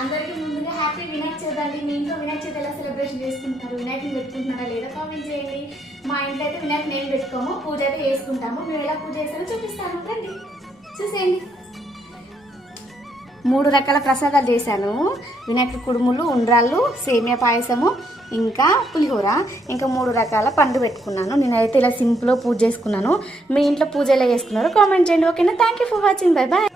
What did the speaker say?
అందరికీ ముందుగా హ్యాపీ వినాయక చవితి అండి. మీ ఇంట్లో వినాయక చవితి ఎలా సెలబ్రేషన్ చేసుకుంటున్నారు, వినాయకుని పెట్టుకుంటున్నారా లేదా కామెంట్ చేయండి. మా ఇంట్లో అయితే వినాయక నేను పెట్టుకోము, పూజ అయితే చేసుకుంటాము. మేము ఎలా పూజ చేస్తామో చూపిస్తాను, రండి చూసేయండి. 3 రకాల ప్రసాదాలు చేశాను. వినాయకుడి కుడుములు, ఉండ్రాళ్ళు, సేమియా పాయసము, ఇంకా పులిహోర, ఇంకా 3 రకాల పండు పెట్టుకున్నాను. నేనైతే ఇలా సింపుల్గా పూజ చేసుకున్నాను. మీ ఇంట్లో పూజ ఎలా చేసుకున్నారో కామెంట్ చేయండి. ఓకేనా? Thank you for watching. Bye bye.